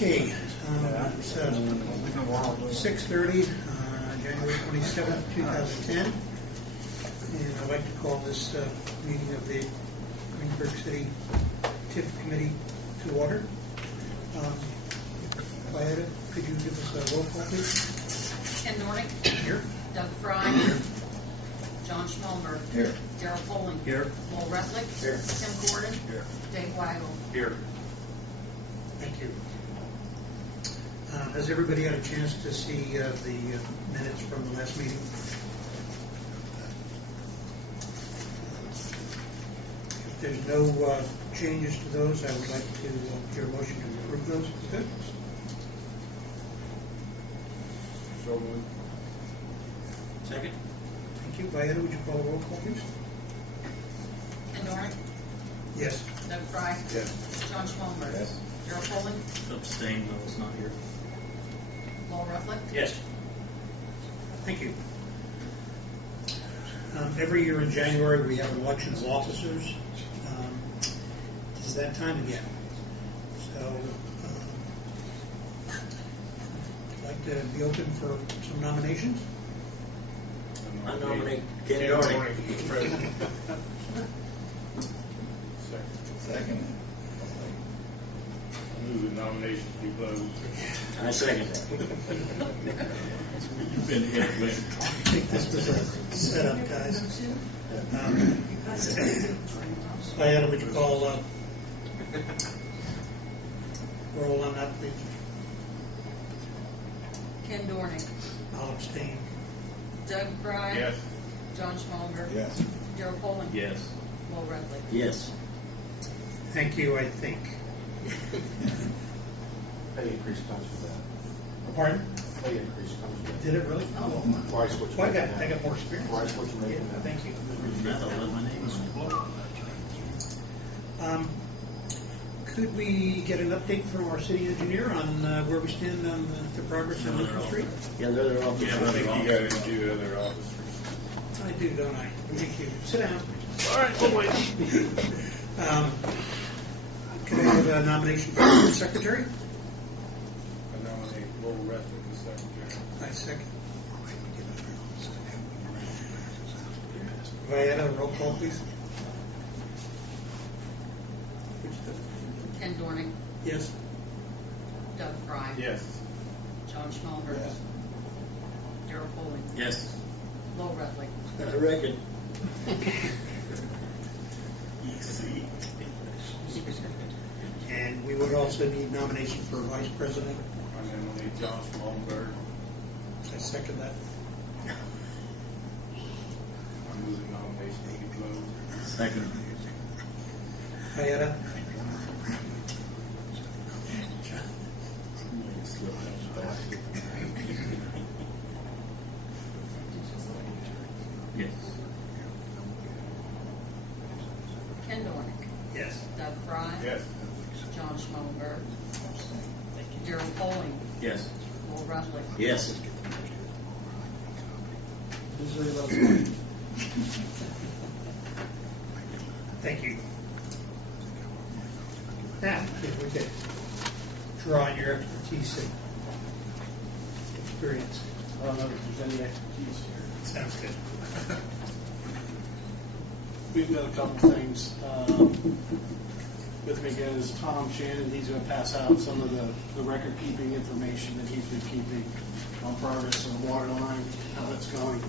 Okay, it's 6:30, January 27th, 2010, and I'd like to call this meeting of the Greensburg City TIF Committee to order. Vieta, could you give us a roll call, please? Ken Nordick. Here. Doug Fry. Here. John Schmallenberg. Here. Darrell Poling. Here. Will Retlick. Here. Tim Gordon. Here. Dave Weigel. Here. Thank you. Has everybody had a chance to see the minutes from the last meeting? If there's no changes to those, I would like to hear a motion to approve those. Good. So moved. Second. Thank you. Vieta, would you call the roll call, please? Ken Nordick. Yes. Doug Fry. Yes. John Schmallenberg. Yes. Darrell Poling. Abstain, I was not here. Will Retlick. Yes. Thank you. Every year in January, we have an election of officers. It's that time again. So, I'd like to be open for some nominations. I nominate Ken Nordick for president. Second. I move the nomination to be closed. I second that. You've been hit I think this was a setup, guys. Diana, would you call roll on that, please? Ken Dornick. I'll abstain. Doug Fry. Yes. John Schmallenberg. Yes. Darrell Poling. Yes. Will Retlick. Yes. Thank you, I think. Pay increase comes with that. Pardon? Pay increase comes with that. Did it really? Oh. Twice what Well, you're I making got more experience. Twice what you're making now. Thank you. My name is Could we get an update from our city engineer on where we stand on the progress on Lincoln Street? Yeah, they're all. Yeah, I think you got to do other officers. I do, don't I? Thank you. Sit down. All right, we'll wait. Can I have a nomination for the secretary? I nominate Will Retlick as secretary. I second. Vieta, roll call, please. Ken Dornick. Yes. Doug Fry. Yes. John Schmallenberg. Yes. Darrell Poling. Yes. Will Retlick. I reckon. Easy. And we would also need nomination for vice president. I nominate John Schmallenberg. I second that. I move the nomination to be closed. Second. Vieta. Yes. Ken Dornick. Yes. Doug Fry. Yes. John Schmallenberg. Darrell Poling. Yes. Will Retlick. Yes. Thank you. Now, if we could draw on your expertise and experience. I don't know if there's any expertise here. Sounds good. We've got a couple things. With me again is Tom Shannon. He's going to pass out some of the record-keeping information that he's been keeping on progress on the water line, how that's going.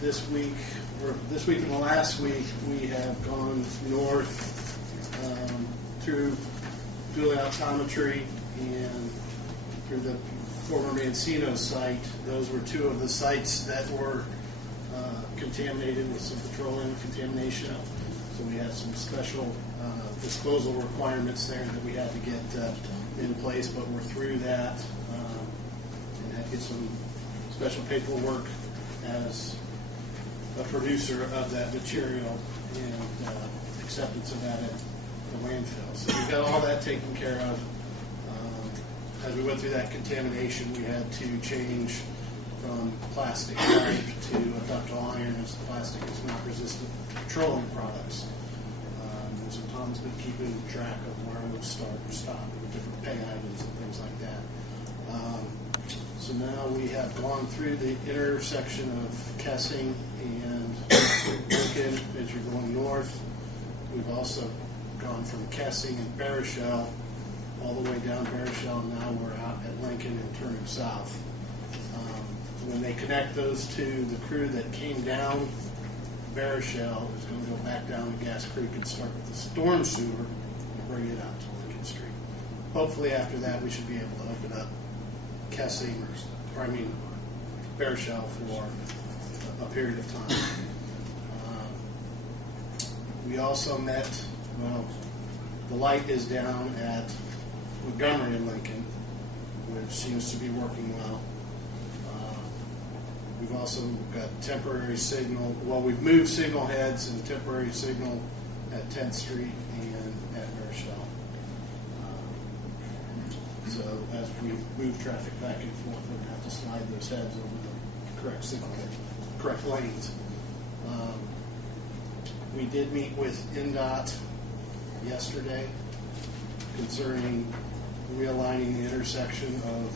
This week and the last week, we have gone north through Dooley Optometry and through the former Mancino site. Those were two of the sites that were contaminated with some petroleum contamination. So we had some special disposal requirements there that we had to get in place, but we're through that and had to get some special paperwork as a producer of that material and acceptance of that at the landfill. So we've got all that taken care of. As we went through that contamination, we had to change from plastic pipe to a ductile iron, as the plastic is not resistant to petroleum products. And so Tom's been keeping track of where we'll start and stop. pay items and things like that. So now we have gone through the intersection of Kessing and Lincoln as you're going north. We've also gone from Kessing and Baruchel all the way down Baruchel, and now we're out at Lincoln and turning south. When they connect those two, the crew that came down Baruchel is going to go back down to Gas Creek and start with the storm sewer and bring it out to Lincoln Street. Hopefully after that we should be able to open up Kessing, Baruchel for a period of time. We also met, the light is down at Montgomery and Lincoln, which seems to be working well. We've also got temporary signal, we've moved signal heads and temporary signal at 10th Street and at Baruchel. So as we move traffic back and forth, we're going to have to slide those heads over the correct signal head, correct lanes. We did meet with NDOT yesterday concerning realigning the intersection of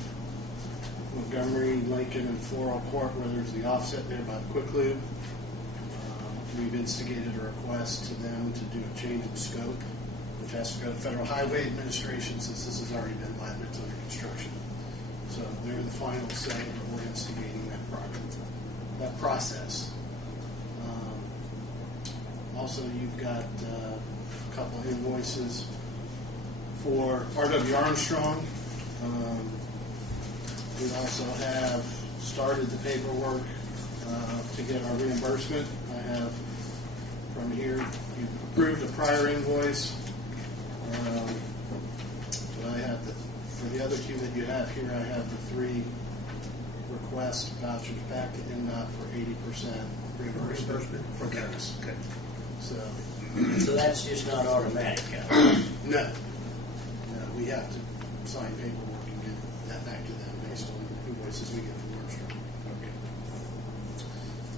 Montgomery, Lincoln, and Floral Court, where there's the offset there by the Quick Lube. We've instigated a request to them to do a change in scope, which has to go to Federal Highway Administration since this has already been let, it's under construction. So they're the final say, but we're instigating that process. Also, you've got a couple of invoices for R.W. Armstrong. We also have started the paperwork to get our reimbursement. I have from here, you approved a prior invoice. But I have for the other two that you have here, I have the 3 request vouchers back to NDOT for 80% reimbursement for those. Okay. So that's just not automatic, No, we have to sign paperwork and get that back to them based on the invoices we get from Armstrong.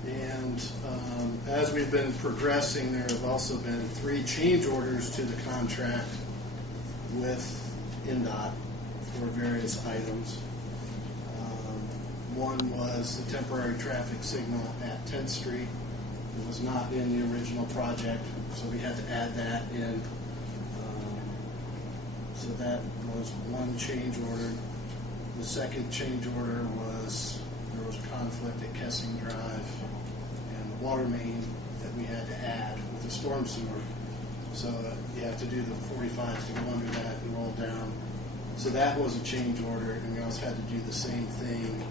And as we've been progressing, there have also been 3 change orders to the contract with NDOT for various items. One was the temporary traffic signal at 10th Street. It was not in the original project, so we had to add that in. So that was one change order. The second change order was there was a conflict at Kessing Drive and the water main that we had to add with the storm sewer. So you have to do the 45s to go under that and roll down. So that was a change order, and we also had to do the same thing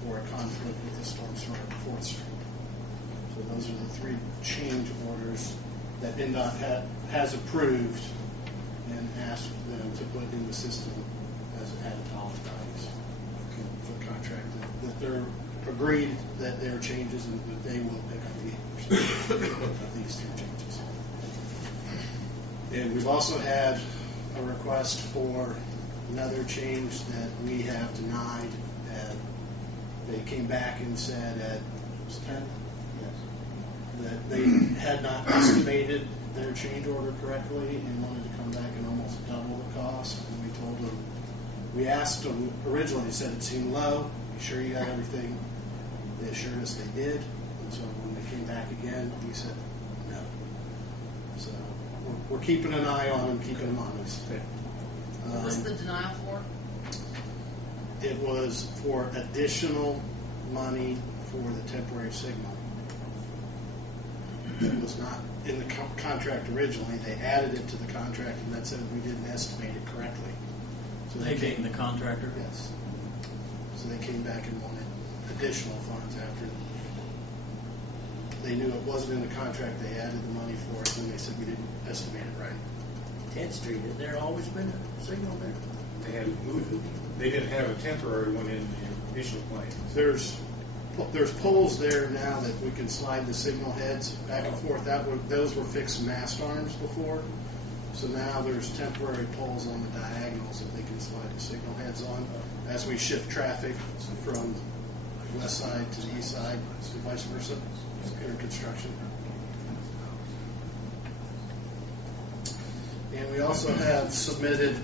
for a conflict with the storm sewer at 4th Street. So those are the 3 change orders that NDOT has approved and asked them to put in the system as added dollar values for the contract. That they're agreed that there are changes and that they will pick up the 80% of these 3 changes. And we've also had a request for another change that we have denied. They came back and said at 10? That they had not estimated their change order correctly and wanted to come back and almost double the cost. And we told them, we asked them originally, they said it seemed low. You sure you got everything? They assured us they did. And so when they came back again, we said no. So we're keeping an eye on them, keeping them honest. What was the denial for? It was for additional money for the temporary signal. It was not in the contract originally. They added it to the contract, and that said we didn't estimate it correctly. So They being the contractor? Yes. So they came back and wanted additional funds after they knew it wasn't in the contract. They added the money for it, and they said we didn't estimate it right. 10th Street, has there always been a signal there? They had moved it. They didn't have a temporary one in the initial plan. There's poles there now that we can slide the signal heads back and forth. Those were fixed mast arms before. So now there's temporary poles on the diagonals that they can slide the signal heads on as we shift traffic from the west side to the east side, and vice versa, under construction. And we also have submitted